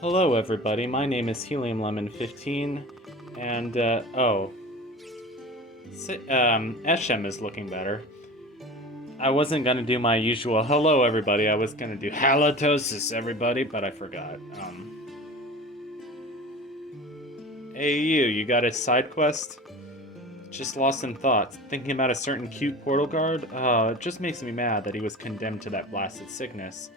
Hello everybody, my name is Helium Lemon 15, and Eshem is looking better. I wasn't gonna do my usual hello everybody, I was gonna do halitosis everybody, but I forgot. Hey you got a side quest? Just lost in thoughts, thinking about a certain cute portal guard? It just makes me mad that he was condemned to that blasted sickness.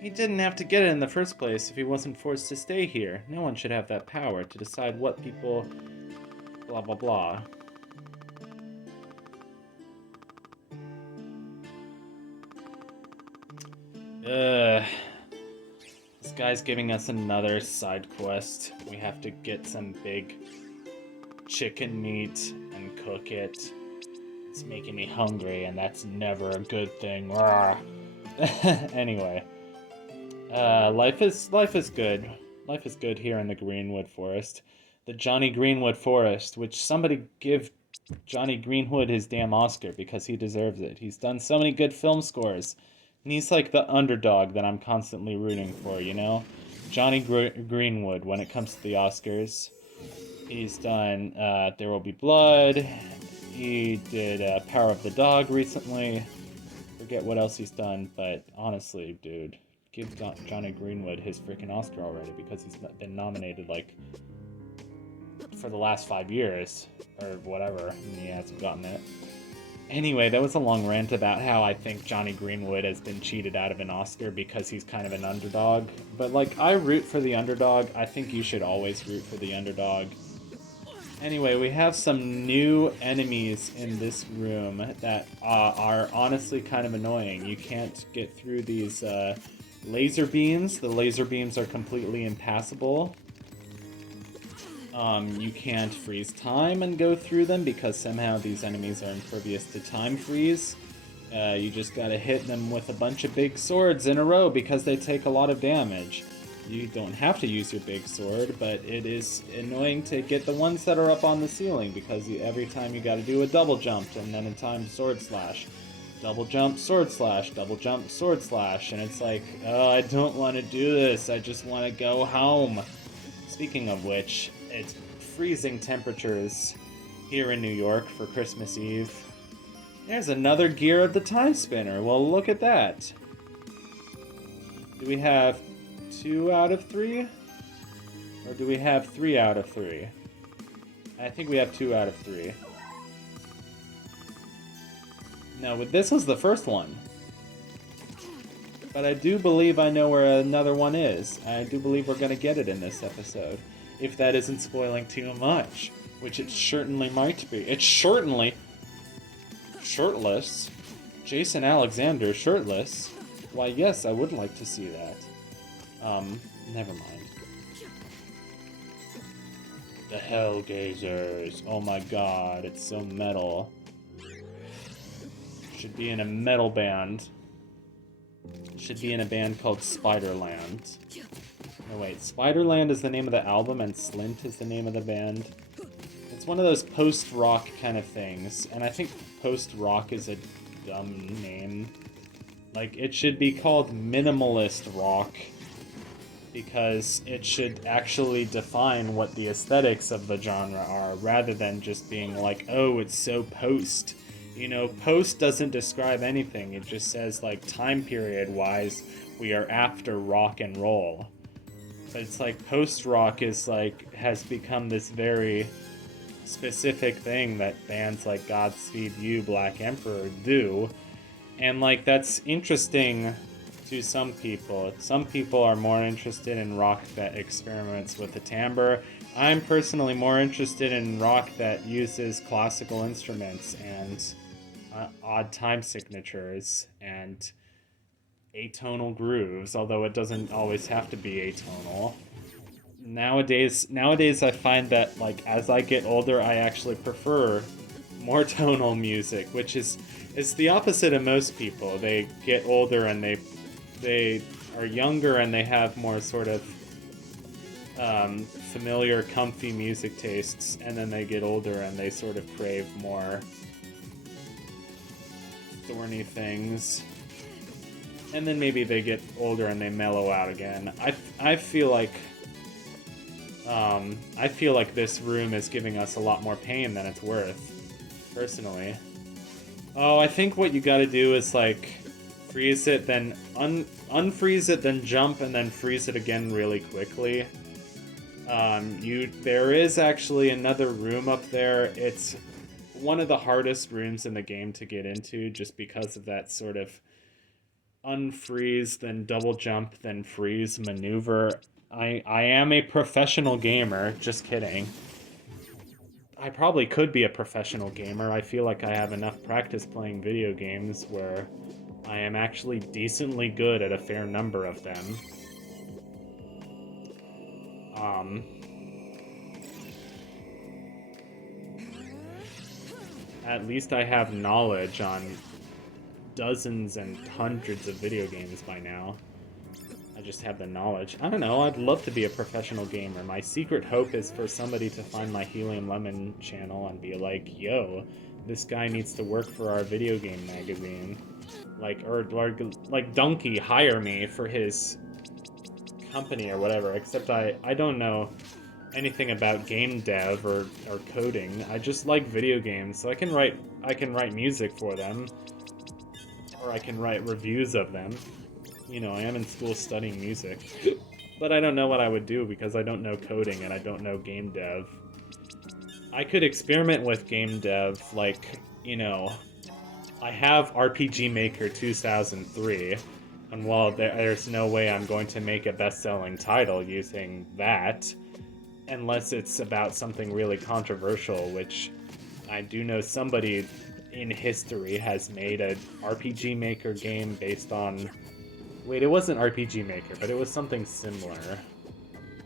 He didn't have to get it in the first place if he wasn't forced to stay here. No one should have that power to decide what people... blah blah blah. Ugh. This guy's giving us another side quest. We have to get some big chicken meat and cook it. It's making me hungry, and that's never a good thing. Anyway. Life is good. Life is good here in the Greenwood Forest. The Johnny Greenwood Forest, which somebody give Johnny Greenwood his damn Oscar because he deserves it. He's done so many good film scores. And he's like the underdog that I'm constantly rooting for, you know? Johnny Greenwood when it comes to the Oscars. He's done There Will Be Blood. He did Power of the Dog recently. Forget what else he's done, but honestly, dude, give Johnny Greenwood his freaking Oscar already because he's been nominated like for the last 5 years or whatever, and he hasn't gotten it. Anyway, that was a long rant about how I think Johnny Greenwood has been cheated out of an Oscar because he's kind of an underdog. But like, I root for the underdog. I think you should always root for the underdog. Anyway, we have some new enemies in this room that are honestly kind of annoying. You can't get through these laser beams. The laser beams are completely impassable. You can't freeze time and go through them because somehow these enemies are impervious to time freeze. You just gotta hit them with a bunch of big swords in a row because they take a lot of damage. You don't have to use your big sword, but it is annoying to get the ones that are up on the ceiling because every time you gotta do a double jump and then a timed sword slash. Double jump, sword slash, double jump, sword slash, and it's like, oh, I don't want to do this, I just want to go home. Speaking of which, it's freezing temperatures here in New York for Christmas Eve. There's another gear of the Timespinner. Well, look at that. Do we have 2 out of 3? Or do we have 3 out of 3? I think we have 2 out of 3. No, but this was the first one. But I do believe I know where another one is. I do believe we're gonna get it in this episode. If that isn't spoiling too much. Which it certainly might be. It's certainly shirtless. Jason Alexander shirtless. Why, yes, I would like to see that. Never mind. The Hellgazers. Oh my god, it's so metal. Should be in a metal band. Should be in a band called Spiderland. No wait, Spiderland is the name of the album and Slint is the name of the band. It's one of those post-rock kind of things, and I think post-rock is a dumb name. Like, it should be called minimalist rock, because it should actually define what the aesthetics of the genre are, rather than just being like, oh, it's so post. You know, post doesn't describe anything, it just says, like, time period-wise, we are after rock and roll. But it's like, post-rock is like, has become this very specific thing that bands like Godspeed You, Black Emperor do. And like, that's interesting to some people. Some people are more interested in rock that experiments with the timbre. I'm personally more interested in rock that uses classical instruments and odd time signatures and atonal grooves, although it doesn't always have to be atonal. Nowadays I find that, like, as I get older, I actually prefer more tonal music, which is the opposite of most people. They get older and they are younger and they have more sort of familiar, comfy music tastes, and then they get older and they sort of crave more thorny things. And then maybe they get older and they mellow out again. I feel like this room is giving us a lot more pain than it's worth, personally. Oh, I think what you gotta do is, like, freeze it, then unfreeze it, then jump, and then freeze it again really quickly. There is actually another room up there. It's one of the hardest rooms in the game to get into, just because of that sort of unfreeze, then double jump, then freeze maneuver. I am a professional gamer, just kidding. I probably could be a professional gamer. I feel like I have enough practice playing video games where I am actually decently good at a fair number of them. At least I have knowledge on dozens and hundreds of video games by now. I just have the knowledge. I don't know, I'd love to be a professional gamer. My secret hope is for somebody to find my Helium Lemon channel and be like, yo, this guy needs to work for our video game magazine. Like Donkey hire me for his company or whatever, except I don't know anything about game dev or coding. I just like video games, so I can write music for them, or I can write reviews of them. You know, I am in school studying music, but I don't know what I would do because I don't know coding and I don't know game dev. I could experiment with game dev, like, you know, I have RPG Maker 2003, and while there's no way I'm going to make a best-selling title using that, unless it's about something really controversial, which I do know somebody in history has made a RPG Maker game based on... Wait, it wasn't RPG Maker, but it was something similar.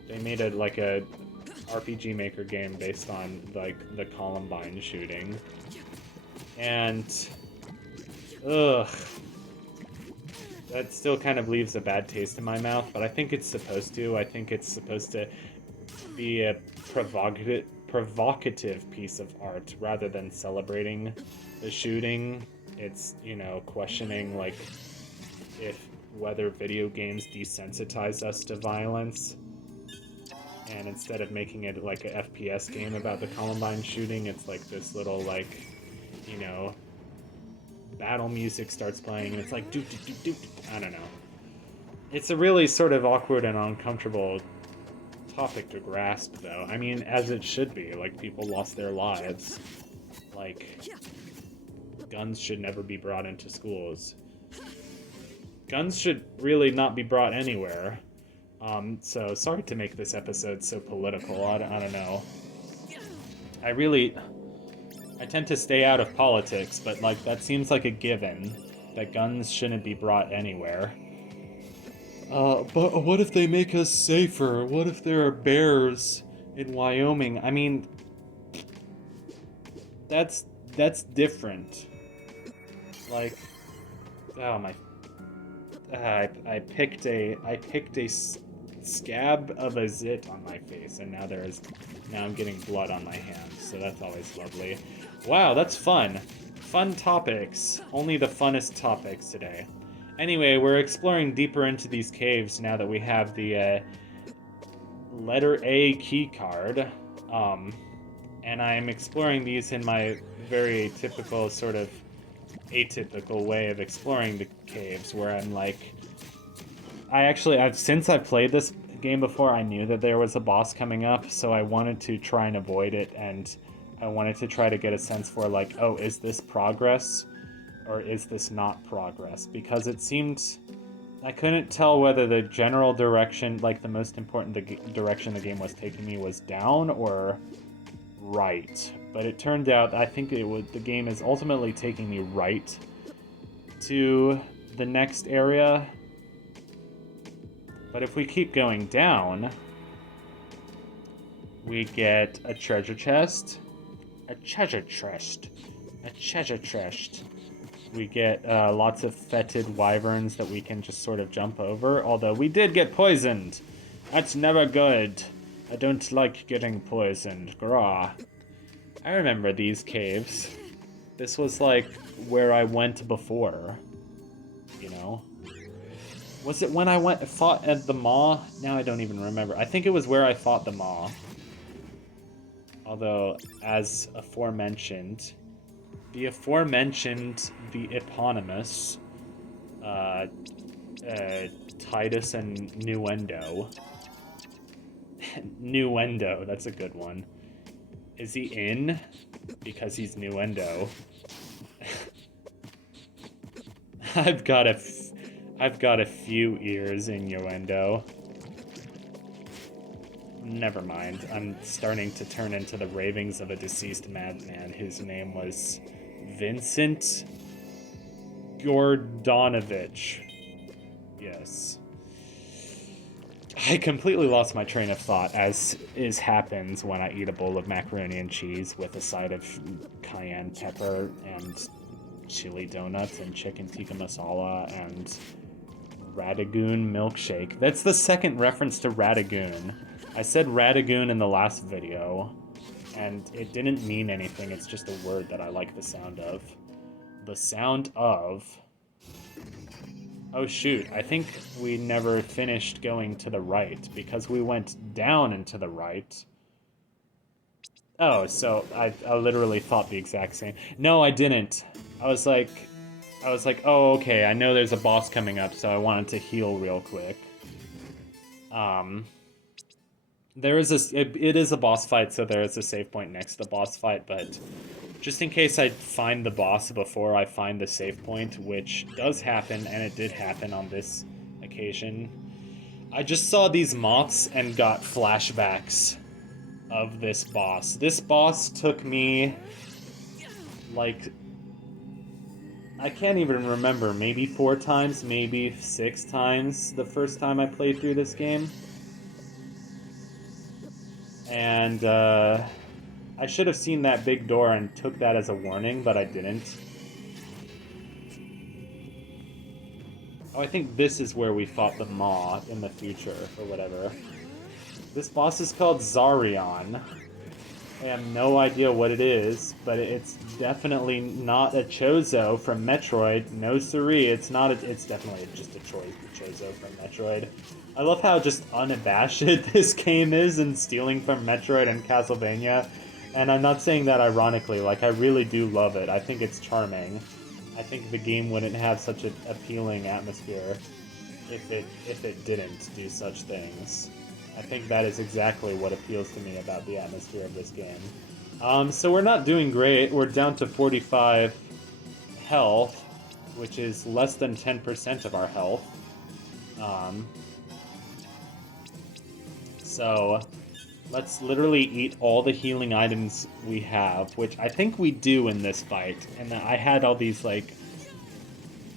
They made a RPG Maker game based on, like, the Columbine shooting. And... ugh. That still kind of leaves a bad taste in my mouth, but I think it's supposed to. I think it's supposed to be a provocative piece of art rather than celebrating the shooting. It's, you know, questioning, like, whether video games desensitize us to violence. And instead of making it like a FPS game about the Columbine shooting, it's like this little, like, you know, battle music starts playing and it's like doop doop doop doop. I don't know. It's a really sort of awkward and uncomfortable topic to grasp, though. I mean, as it should be. Like, people lost their lives. Like, guns should never be brought into schools. Guns should really not be brought anywhere. So sorry to make this episode so political. I don't know. I tend to stay out of politics, but, like, that seems like a given, that guns shouldn't be brought anywhere. But what if they make us safer? What if there are bears in Wyoming? I mean, that's different. Like, oh my, I picked a scab of a zit on my face, and now I'm getting blood on my hands, so that's always lovely. Wow, that's fun. Fun topics. Only the funnest topics today. Anyway, we're exploring deeper into these caves now that we have the letter A key card. And I'm exploring these in my very typical, sort of atypical way of exploring the caves, where I'm like... since I've played this game before, I knew that there was a boss coming up, so I wanted to try and avoid it, and I wanted to try to get a sense for, like, oh, is this progress? Or is this not progress? Because it seemed... I couldn't tell whether the general direction, like the most important direction the game was taking me, was down or right. But it turned out, I think the game is ultimately taking me right to the next area. But if we keep going down, we get a treasure chest. A treasure chest. A treasure chest. We get lots of fetid wyverns that we can just sort of jump over, although we did get poisoned. That's never good. I don't like getting poisoned. Grah. I remember these caves. This was like where I went before, you know? Was it when I fought at the Maw? Now I don't even remember. I think it was where I fought the Maw. Although, as aforementioned, the eponymous, uh, Titus and Nuendo. Nuendo, that's a good one. Is he in? Because he's Nuendo. I've got a few ears in Nuendo. Never mind. I'm starting to turn into the ravings of a deceased madman whose name was Vincent Gordonovich. Yes. I completely lost my train of thought, as happens when I eat a bowl of macaroni and cheese with a side of cayenne pepper and chili donuts and chicken tikka masala and Radagoon milkshake. That's the second reference to Radagoon. I said Radagoon in the last video, and it didn't mean anything. It's just a word that I like the sound of. The sound of... Oh shoot, I think we never finished going to the right, because we went down and to the right. Oh, so I literally thought the exact same. No, I didn't. I was like, oh, okay, I know there's a boss coming up, so I wanted to heal real quick. There is it is a boss fight, so there is a save point next to the boss fight, but just in case I find the boss before I find the save point, which does happen, and it did happen on this occasion, I just saw these moths and got flashbacks of this boss. This boss took me, like, I can't even remember, maybe 4 times, maybe 6 times the first time I played through this game. And, I should have seen that big door and took that as a warning, but I didn't. Oh, I think this is where we fought the Maw in the future, or whatever. This boss is called Zarion. I have no idea what it is, but it's definitely not a Chozo from Metroid. No siree, it's not. It's definitely just a Chozo from Metroid. I love how just unabashed this game is in stealing from Metroid and Castlevania. And I'm not saying that ironically, like, I really do love it. I think it's charming. I think the game wouldn't have such an appealing atmosphere if it didn't do such things. I think that is exactly what appeals to me about the atmosphere of this game. So we're not doing great. We're down to 45 health, which is less than 10% of our health. So let's literally eat all the healing items we have, which I think we do in this fight. And I had all these, like,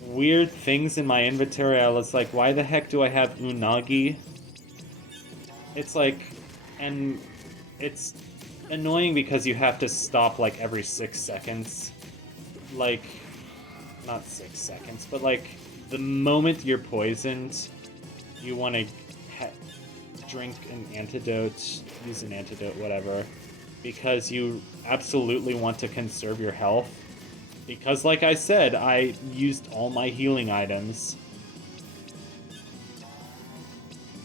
weird things in my inventory. I was like, why the heck do I have unagi? It's like, and it's annoying because you have to stop like every 6 seconds. Like, not 6 seconds, but like the moment you're poisoned, you want to drink an antidote, use an antidote, whatever, because you absolutely want to conserve your health. Because like I said, I used all my healing items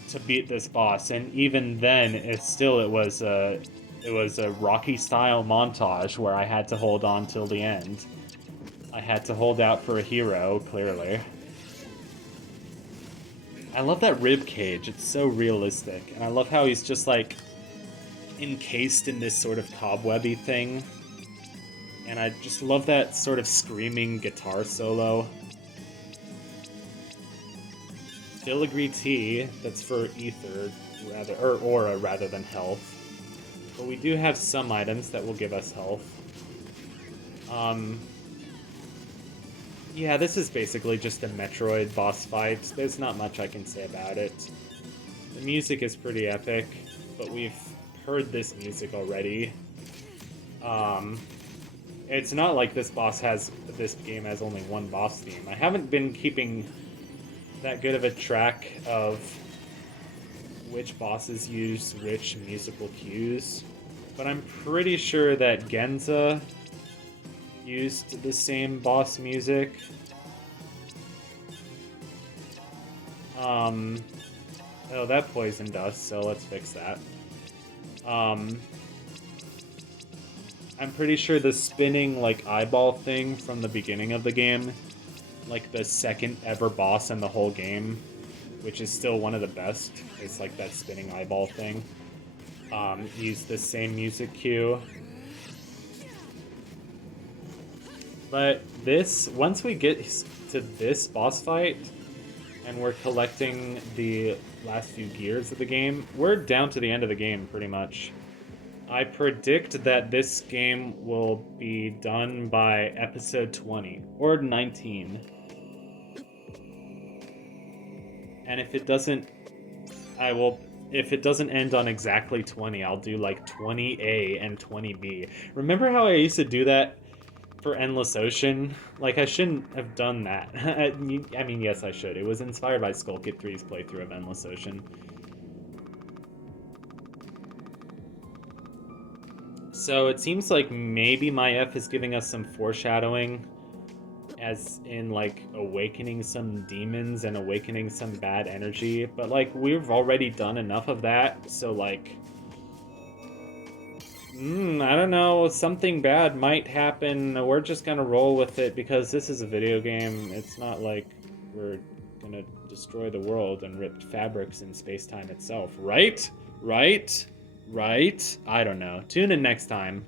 to beat this boss, and even then, it was a Rocky style montage where I had to hold on till the end. I had to hold out for a hero, clearly. I love that rib cage. It's so realistic, and I love how he's just like encased in this sort of cobwebby thing. And I just love that sort of screaming guitar solo. Filigree tea, that's for ether, rather, or aura rather than health. But we do have some items that will give us health. Yeah, this is basically just a Metroid boss fight. There's not much I can say about it. The music is pretty epic, but we've heard this music already. It's not like this game has only one boss theme. I haven't been keeping that good of a track of which bosses use which musical cues, but I'm pretty sure that Genza used the same boss music. Oh, that poisoned us, so let's fix that. I'm pretty sure the spinning, like, eyeball thing from the beginning of the game, like, the second ever boss in the whole game, which is still one of the best, is, like, that spinning eyeball thing. Use the same music cue. But this, once we get to this boss fight, and we're collecting the last few gears of the game, we're down to the end of the game, pretty much. I predict that this game will be done by episode 20 or 19. And if it doesn't, I will. If it doesn't end on exactly 20, I'll do like 20A and 20B. Remember how I used to do that for Endless Ocean? Like, I shouldn't have done that. I mean, yes, I should. It was inspired by Skull Kid 3's playthrough of Endless Ocean. So it seems like maybe my F is giving us some foreshadowing, as in like awakening some demons and awakening some bad energy. But like we've already done enough of that, so like, I don't know, something bad might happen. We're just gonna roll with it because this is a video game. It's not like we're gonna destroy the world and rip fabrics in space-time itself, right? Right? Right? I don't know. Tune in next time.